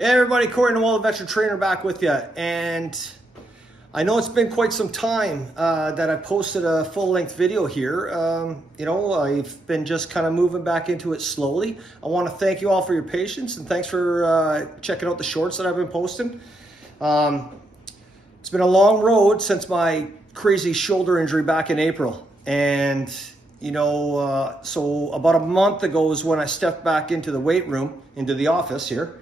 Hey everybody, Corey Noel, the veteran trainer, back with you. And I know it's been quite some time that I posted a full-length video here. I've been just kind of moving back into it slowly. I want to thank you all for your patience and thanks for checking out the shorts that I've been posting. It's been a long road since my crazy shoulder injury back in April. And so about a month ago is when I stepped back into the weight room, into the office here,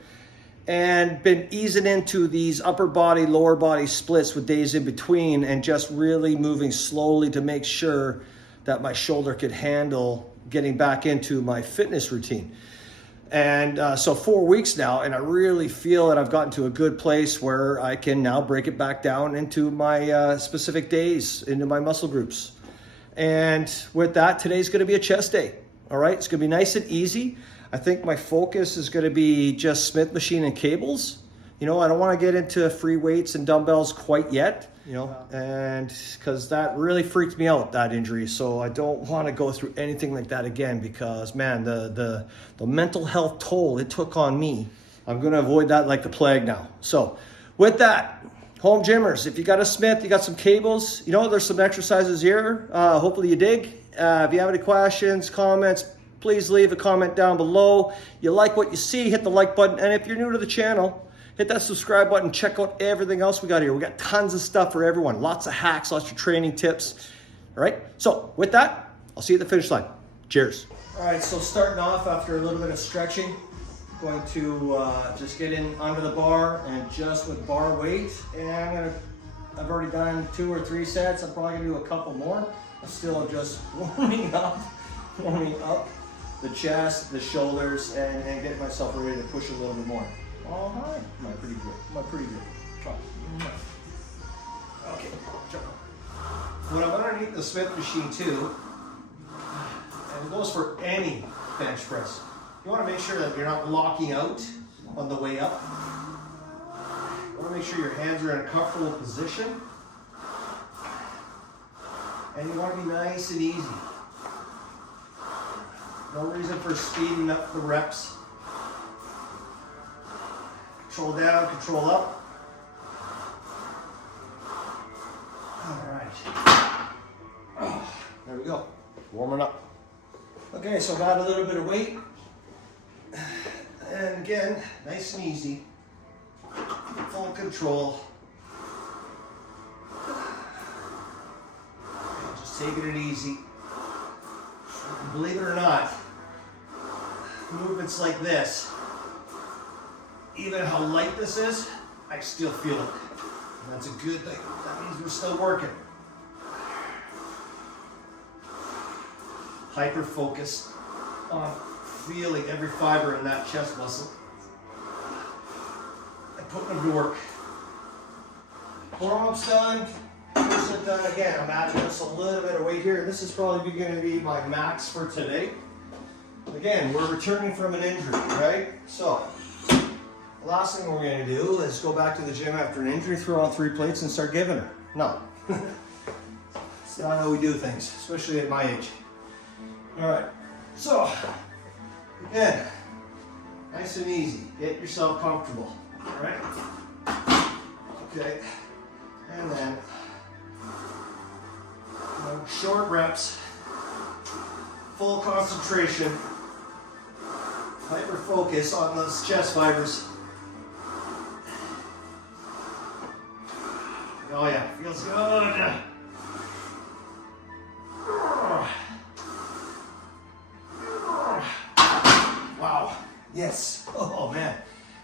and been easing into these upper body, lower body splits with days in between, and just really moving slowly to make sure that my shoulder could handle getting back into my fitness routine. And so 4 weeks now, and I really feel that I've gotten to a good place where I can now break it back down into my specific days, into my muscle groups. And with that, today's going to be a chest day. All right, it's going to be nice and easy. I think my focus is going to be just Smith machine and cables. I don't want to get into free weights and dumbbells quite yet, and because that really freaked me out, that injury. So I don't want to go through anything like that again because, man, the mental health toll it took on me, I'm going to avoid that like the plague now. So with that, home gymmers, if you got a Smith, you got some cables, there's some exercises here. Hopefully you dig. If you have any questions, comments, please leave a comment down below. You like what you see, hit the like button. And if you're new to the channel, hit that subscribe button. Check out everything else we got here. We got tons of stuff for everyone. Lots of hacks, lots of training tips. All right, so with that, I'll see you at the finish line. Cheers. All right, so starting off after a little bit of stretching, going to just get in under the bar and just with bar weight. And I've already done 2 or 3 sets. I'm probably gonna do a couple more. I'm still just warming up the chest, the shoulders, and getting myself ready to push a little bit more. All right, am I pretty good? Try. Okay, jump. When I'm underneath the Smith machine too, and it goes for any bench press, you want to make sure that you're not locking out on the way up. You want to make sure your hands are in a comfortable position, and you want to be nice and easy. No reason for speeding up the reps. Control down, control up. All right. There we go. Warming up. Okay, so got a little bit of weight. And again, nice and easy. Full control. Just taking it easy. Believe it or not, movements like this, even how light this is, I still feel it. And that's a good thing. That means we're still working. Hyper focused on feeling every fiber in that chest muscle and putting them to work. Warm-up's done. First done. Again, I'm adding just a little bit of weight here. This is probably going to be my max for today. Again, we're returning from an injury, right? So, the last thing we're going to do is go back to the gym after an injury, throw on 3 plates, and start giving her. No. It's not how we do things, especially at my age. All right. So, again, nice and easy. Get yourself comfortable. All right? Okay. And then, short reps, full concentration, hyper focus on those chest fibers. Oh yeah, feels good. Wow, yes, oh man.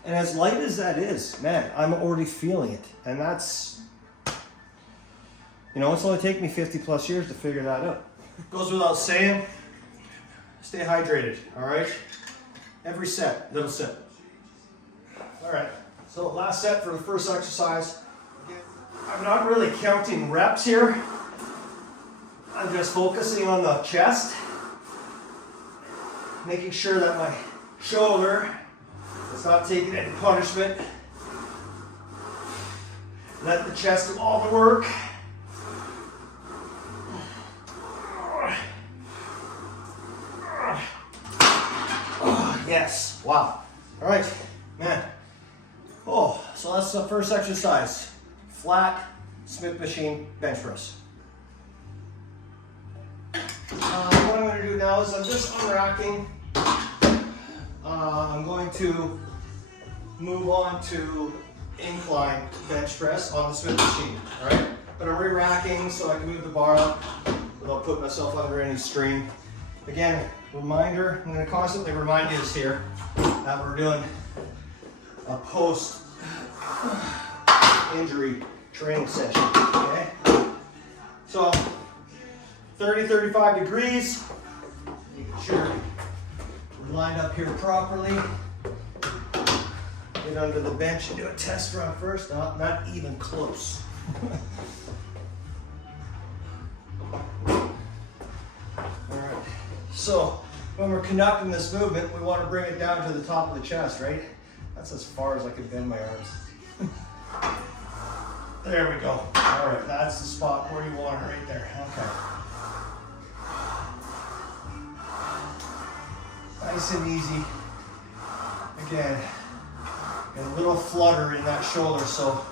And as light as that is, man, I'm already feeling it. And that's, it's only taken me 50 plus years to figure that out. Goes without saying, stay hydrated, all right? Every set, little sip. All right, so last set for the first exercise. I'm not really counting reps here. I'm just focusing on the chest, making sure that my shoulder is not taking any punishment. Let the chest do all the work. Yes, wow. All right, man, So that's the first exercise. Flat Smith machine bench press. What I'm going to do now is I'm just unracking. I'm going to move on to incline bench press on the Smith machine. All right, but I'm re-racking so I can move the bar up without putting myself under any strain. Again, reminder, I'm going to constantly remind you this here that we're doing a post-injury training session, okay? So, 30-35 degrees, making sure we're lined up here properly. Get under the bench and do a test run first, not even close. Alright, so when we're conducting this movement, we want to bring it down to the top of the chest, right? That's as far as I can bend my arms. There we go. Alright, that's the spot where you want it, right there. Okay. Nice and easy. Again, get a little flutter in that shoulder, so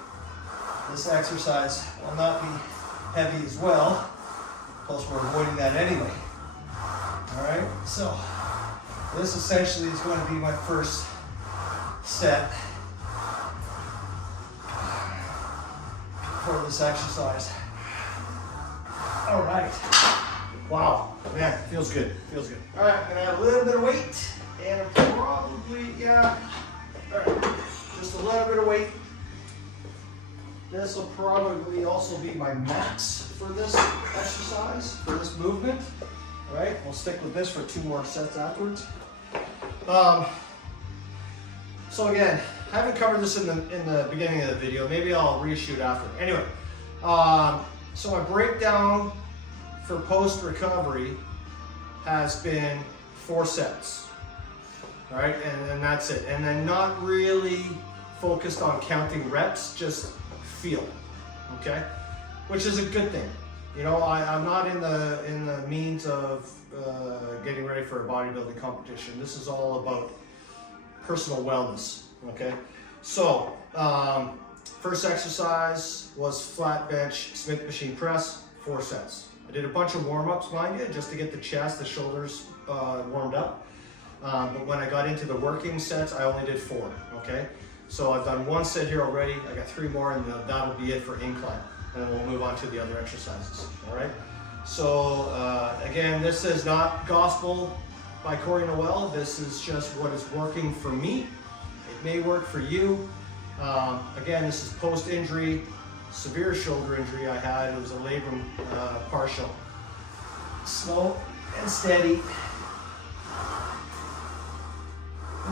this exercise will not be heavy as well. Plus, we're avoiding that anyway. Alright, so this essentially is going to be my first set for this exercise. All right. Wow, man, feels good, feels good. All right, I'm gonna add a little bit of weight, and probably, all right, just a little bit of weight. This will probably also be my max for this exercise, for this movement. All right, we'll stick with this for 2 more sets afterwards. So again, I haven't covered this in the beginning of the video. Maybe I'll reshoot after. Anyway, so my breakdown for post-recovery has been 4 sets. All right, and then that's it. And then not really focused on counting reps, just feel, okay? Which is a good thing. You know, I'm not in the means of getting ready for a bodybuilding competition. This is all about personal wellness, okay? So, first exercise was flat bench Smith machine press, 4 sets. I did a bunch of warm-ups, mind you, just to get the chest, the shoulders warmed up. But when I got into the working sets, I only did 4, okay? So I've done 1 set here already. I got 3 more, and that'll be it for incline. And then we'll move on to the other exercises, all right? So again, this is not gospel by Corey Noel. This is just what is working for me. It may work for you. Again, this is post-injury, severe shoulder injury I had. It was a labrum partial. Slow and steady.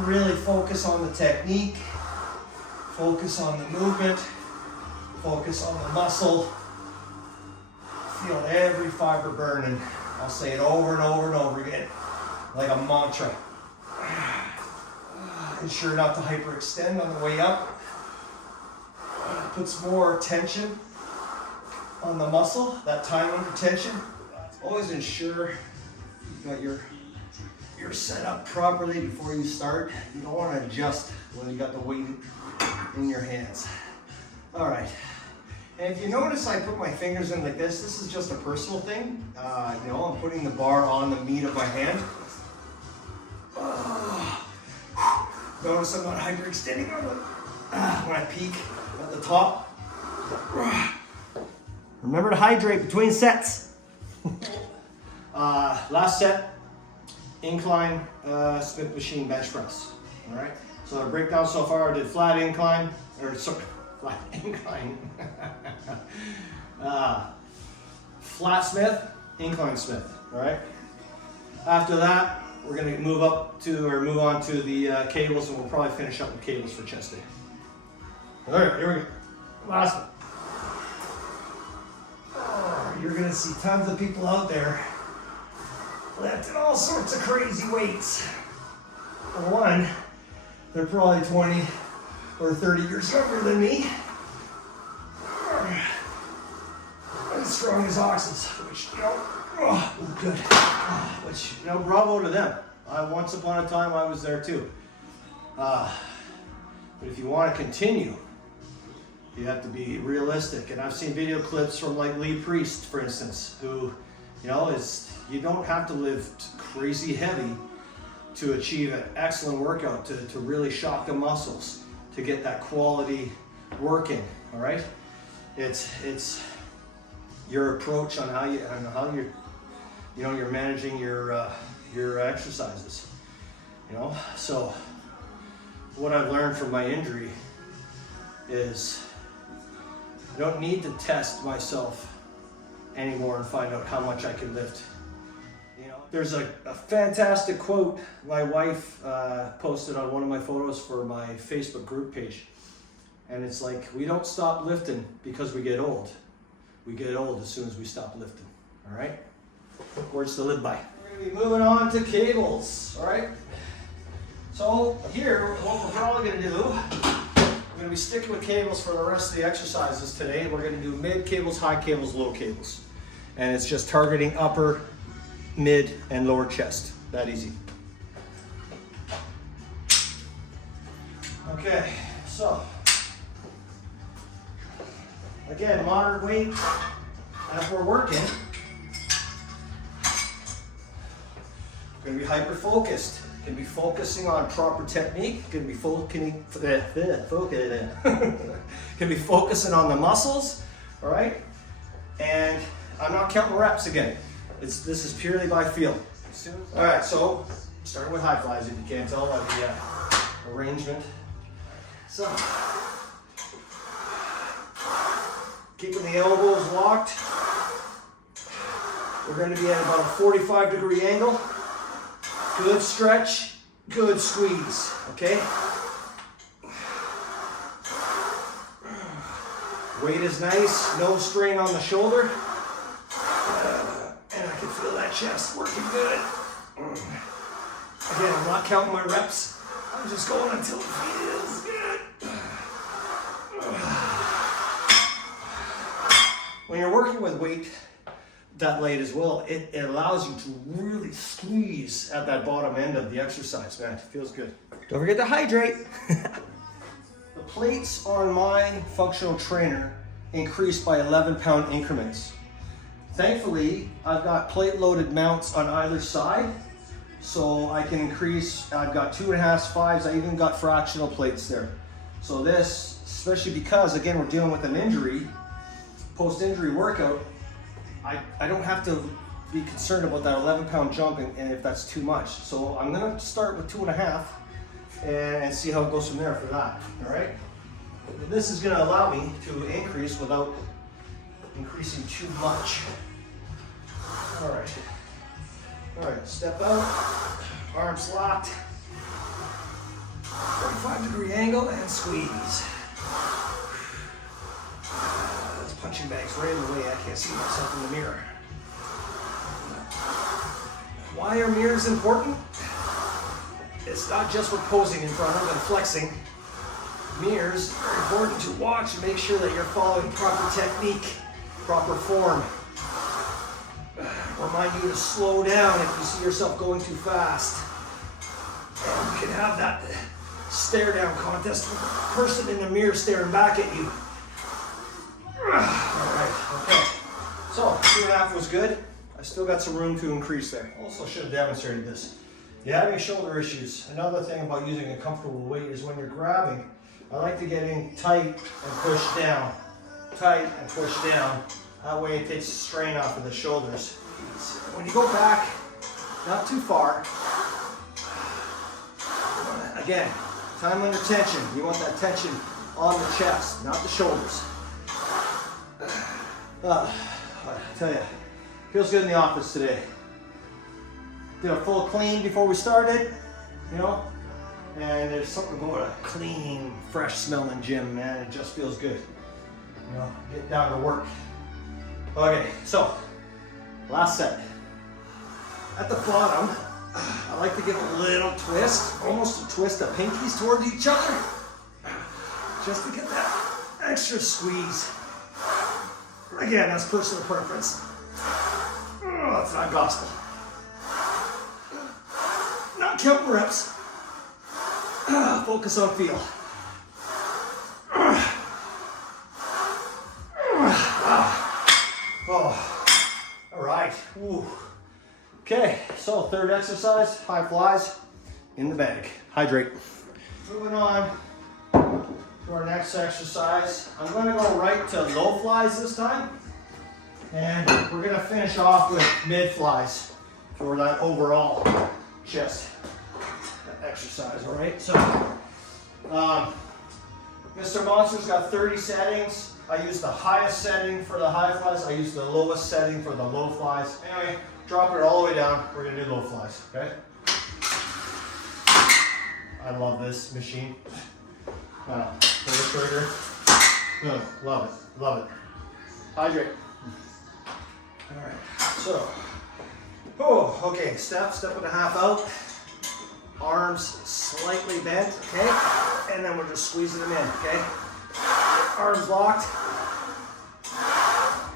Really focus on the technique, focus on the movement, focus on the muscle. Feel every fiber burning. I'll say it over and over and over again, like a mantra. Ensure not to hyperextend on the way up. Puts more tension on the muscle, that time under tension. Always ensure you got your set up properly before you start. You don't want to adjust when you got the weight in your hands. All right. And if you notice, I put my fingers in like this. This is just a personal thing. You know, I'm putting the bar on the meat of my hand. Notice I'm not hyperextending when I peak at the top. Remember to hydrate between sets. Last set, incline Smith machine bench press. All right. So the breakdown so far, I did flat incline, or sorry, flat incline. Flat Smith, incline Smith. All right. After that, we're going to move on to the cables, and we'll probably finish up with cables for chest day. All right, here we go. Last one. Oh, you're going to see tons of people out there lifting all sorts of crazy weights. For one, they're probably 20 or 30 years younger than me. As strong as oxes, which, you know, good. Which, you know, bravo to them. Once upon a time, I was there too. But if you want to continue You have to be realistic. And I've seen video clips from like Lee Priest, for instance, who, you know, you don't have to lift crazy heavy to achieve an excellent workout, to really shock the muscles, to get that quality working. All right, it's your approach on how you're managing your exercises. You know, so what I've learned from my injury is I don't need to test myself anymore and find out how much I can lift. You know, there's a fantastic quote my wife posted on one of my photos for my Facebook group page. And it's like, we don't stop lifting because we get old. We get old as soon as we stop lifting, all right? Words to live by. We're gonna be moving on to cables, all right? So here, what we're probably gonna do, we're gonna be sticking with cables for the rest of the exercises today. We're gonna do mid cables, high cables, low cables. And it's just targeting upper, mid, and lower chest. That easy. Okay, so. Again, moderate weight as we're working. We're gonna be hyper-focused. Gonna be focusing on proper technique. Gonna be focusing on the muscles, all right? And I'm not counting reps again. This is purely by feel. All right, so starting with high flies, if you can't tell by the arrangement. So, keeping the elbows locked. We're going to be at about a 45-degree angle. Good stretch, good squeeze, okay? Weight is nice, no strain on the shoulder. And I can feel that chest working good. Again, I'm not counting my reps. I'm just going until it feels good. When you're working with weight that late as well, it allows you to really squeeze at that bottom end of the exercise, man. It feels good. Don't forget to hydrate. The plates on my functional trainer increased by 11-pound increments. Thankfully, I've got plate-loaded mounts on either side, so I can increase. I've got 2.5s, 5s, I even got fractional plates there. So this, especially because, again, we're dealing with an injury, post-injury workout, I don't have to be concerned about that 11-pound jump and if that's too much. So I'm gonna start with 2.5 and see how it goes from there for that, all right? This is gonna allow me to increase without increasing too much. All right, step out, arms locked, 45-degree angle and squeeze. Punching bag's right in the way. I can't see myself in the mirror. Why are mirrors important? It's not just for posing in front of and flexing. Mirrors are important to watch and make sure that you're following proper technique, proper form. Remind you to slow down if you see yourself going too fast. And you can have that stare down contest with the person in the mirror staring back at you. Alright, okay. So 2.5 was good. I still got some room to increase there. Also should have demonstrated this. You have any shoulder issues. Another thing about using a comfortable weight is when you're grabbing, I like to get in tight and push down. Tight and push down. That way it takes the strain off of the shoulders. When you go back, not too far. Again, time under tension. You want that tension on the chest, not the shoulders. I tell you, feels good in the office today. Did a full clean before we started, you know, and there's something about a clean, fresh smelling gym, man. It just feels good, you know, get down to work. Okay, so last set. At the bottom, I like to give a little twist, almost a twist of pinkies towards each other, just to get that extra squeeze. Again, that's personal preference. Oh, it's not gospel. Not counting reps. Focus on feel. Whew. Okay, so third exercise, high flies in the bag. Hydrate. Moving on to our next exercise. I'm going to go right to low flies this time. And we're going to finish off with mid flies for that overall chest exercise, all right? So, Mr. Monster's got 30 settings. I use the highest setting for the high flies. I use the lowest setting for the low flies. Anyway, drop it all the way down. We're gonna do low flies, okay? I love this machine. Pull the trigger. Love it, love it. Hydrate. All right, so, okay, step and a half out. Arms slightly bent, okay? And then we're just squeezing them in, okay? Arms locked.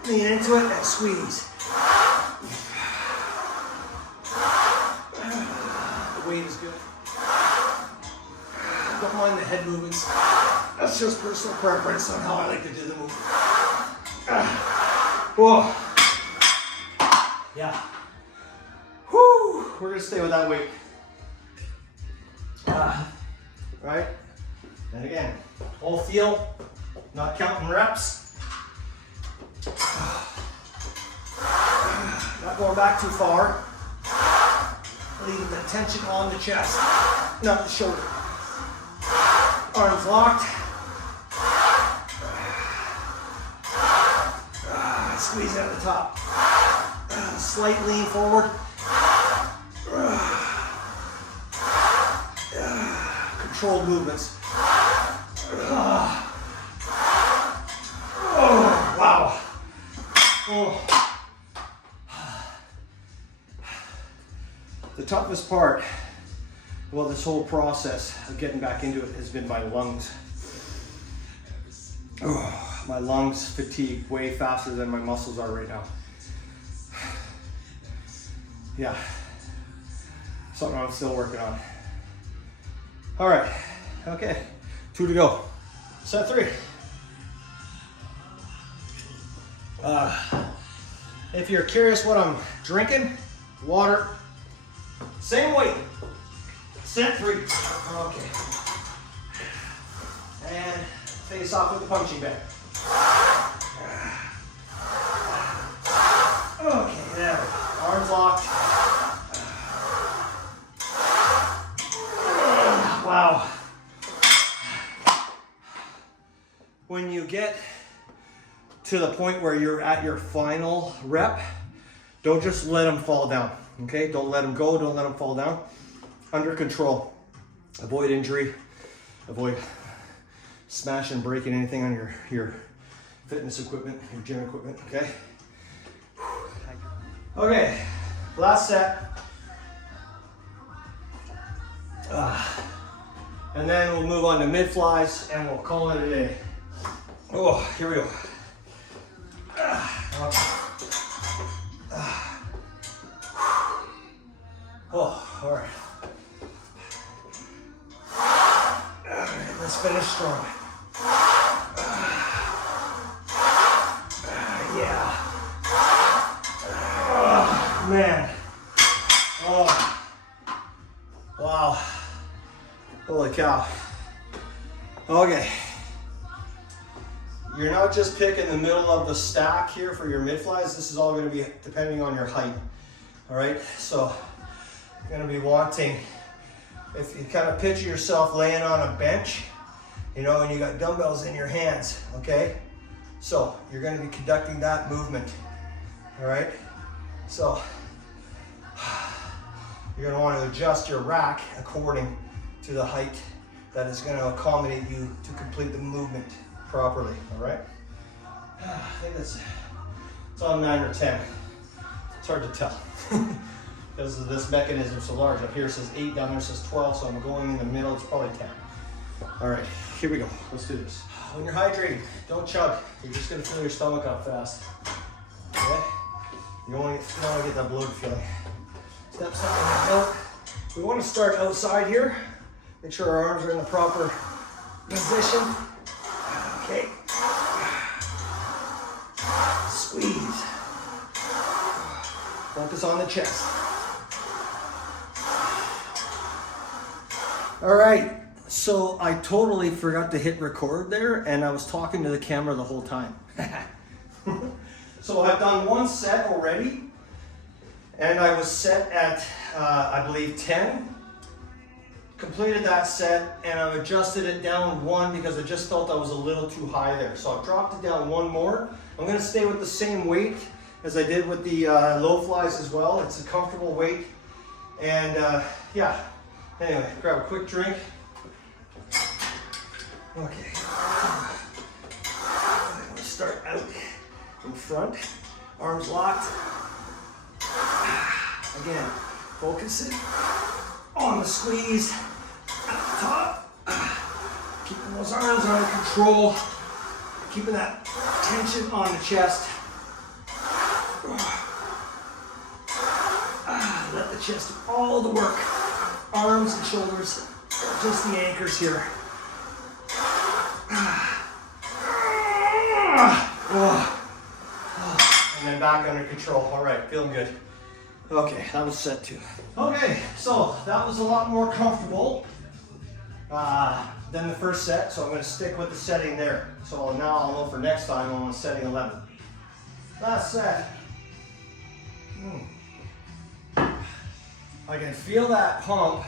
Lean into it and squeeze. The weight is good. Don't mind the head movements. That's just personal preference on how I like to do the movement. Whoa. Yeah. Whew. We're gonna stay with that weight. Right? And again, whole feel, not counting reps. Not going back too far. Leaving the tension on the chest, not the shoulder. Arms locked. Squeeze out the top. Slight lean forward. Controlled movements. Oh, wow. Oh. The toughest part about this whole process of getting back into it has been my lungs. Oh, my lungs fatigue way faster than my muscles are right now. Yeah, something I'm still working on. All right, okay, 2 to go. Set 3. If you're curious what I'm drinking, water, same weight. Set 3. Okay. And face off with the punching bag. Okay, there. Arms locked. Wow. When you get to the point where you're at your final rep, don't just let them fall down, okay? Don't let them go, don't let them fall down. Under control. Avoid injury, avoid smashing and breaking anything on your fitness equipment, your gym equipment, okay? Okay, last set. And then we'll move on to mid flies and we'll call it a day. Oh, here we go. Oh, all right. All right, let's finish strong. Yeah. Oh, man. Oh. Wow. Holy cow. Okay. You're not just picking the middle of the stack here for your mid flies. This is all going to be depending on your height. All right. So you're going to be wanting, if you kind of picture yourself laying on a bench, you know, and you got dumbbells in your hands. Okay. So you're going to be conducting that movement. All right. So you're going to want to adjust your rack according to the height that is going to accommodate you to complete the movement properly, all right? I think it's on 9 or 10. It's hard to tell because of this mechanism so large. Up here it says 8, down there it says 12, so I'm going in the middle, it's probably 10. All right, here we go, let's do this. When you're hydrating, don't chug. You're just gonna fill your stomach up fast, okay? You don't want to get that bloated feeling. Step something out. We want to start outside here. Make sure our arms are in the proper position. Okay. Squeeze. Focus on the chest. All right, so I totally forgot to hit record there, and I was talking to the camera the whole time. So I've done one set already, and I was set at, I believe, 10. Completed that set, and I've adjusted it down 1 because I just felt I was a little too high there. So I've dropped it down 1 more. I'm gonna stay with the same weight as I did with the low flies as well. It's a comfortable weight. And yeah, anyway, grab a quick drink. Okay. I'm gonna start out in front, arms locked. Again, focus it on the squeeze at the top. Keeping those arms under control, keeping that tension on the chest. Let the chest do all the work. Arms and shoulders are just the anchors here. And then back under control. All right, feeling good. Okay, that was set 2. Okay, so that was a lot more comfortable than the first set, so I'm going to stick with the setting there. So now I'll know for next time I'm on setting 11. Last set. I can feel that pump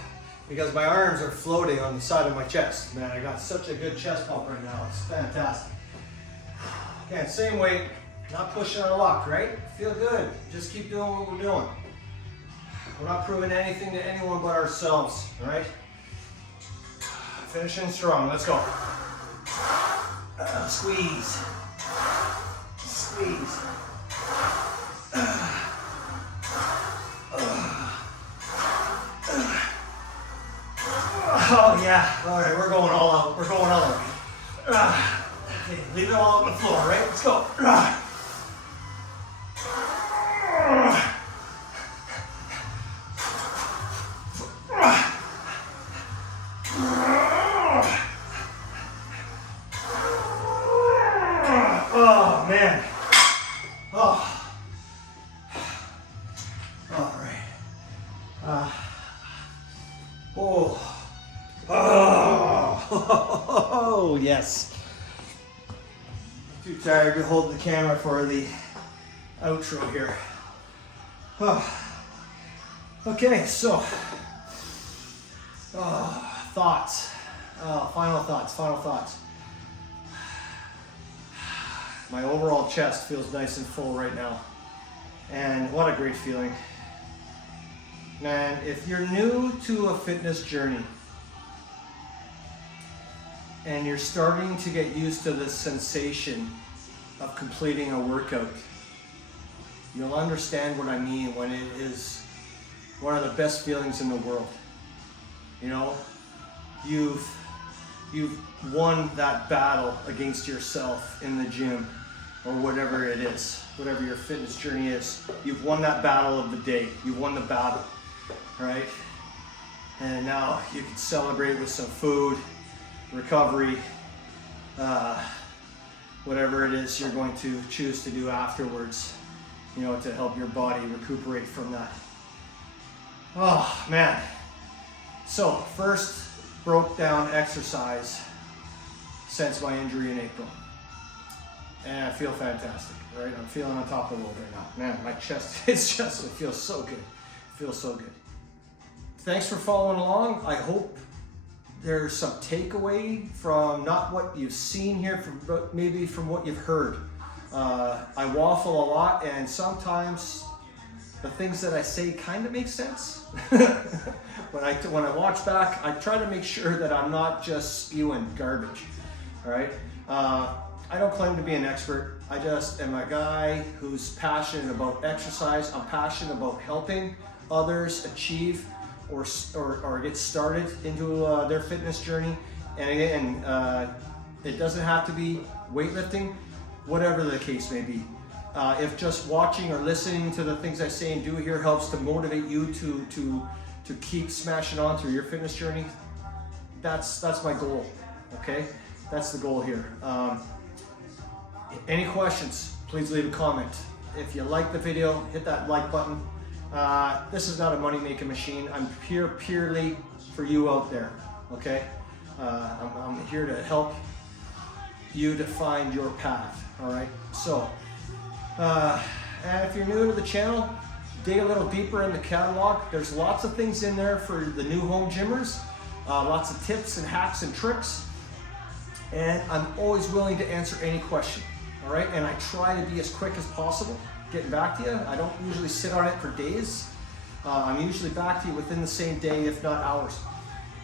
because my arms are floating on the side of my chest. Man, I got such a good chest pump right now. It's fantastic. Again, same weight, not pushing our luck, right? Feel good. Just keep doing what we're doing. We're not proving anything to anyone but ourselves, all right? Finishing strong, let's go. Squeeze. Squeeze. Oh yeah, all right, we're going all out. We're going all out. Okay, leave it all on the floor, right? Let's go. Oh man. Oh. All right. Oh. Oh, yes. Too tired to hold the camera for the outro here. Oh. Okay, so thoughts. Final thoughts. My overall chest feels nice and full right now. And what a great feeling. Man, if you're new to a fitness journey and you're starting to get used to the sensation of completing a workout, you'll understand what I mean when it is one of the best feelings in the world. You know, you've won that battle against yourself in the gym or whatever it is, whatever your fitness journey is. You've won that battle of the day. You've won the battle, right? And now you can celebrate with some food, recovery, whatever it is you're going to choose to do afterwards, you know, to help your body recuperate from that. Oh man. So first broke down exercise since my injury in April. And I feel fantastic, right? I'm feeling on top of the world right now. Man, my chest, it feels so good. It feels so good. Thanks for following along. I hope there's some takeaway from not what you've seen here, but maybe from what you've heard. I waffle a lot, and sometimes the things that I say kind of make sense. When I watch back, I try to make sure that I'm not just spewing garbage, all right? I don't claim to be an expert. I just am a guy who's passionate about exercise. I'm passionate about helping others achieve or get started into their fitness journey. And again, it doesn't have to be weightlifting, whatever the case may be. If just watching or listening to the things I say and do here helps to motivate you to keep smashing on through your fitness journey, that's my goal, okay? That's the goal here. Any questions, please leave a comment. If you like the video, hit that like button. This is not a money-making machine. I'm here purely for you out there, okay? I'm here to help you to find your path, all right? So, and if you're new to the channel, dig a little deeper in the catalog. There's lots of things in there for the new home gymmers, lots of tips and hacks and tricks, and I'm always willing to answer any question, all right? And I try to be as quick as possible getting back to you. I don't usually sit on it for days. I'm usually back to you within the same day, if not hours,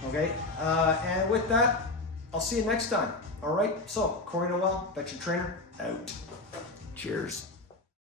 okay? And with that, I'll see you next time, all right? So, Corey Noel, Veteran Trainer, out. Cheers.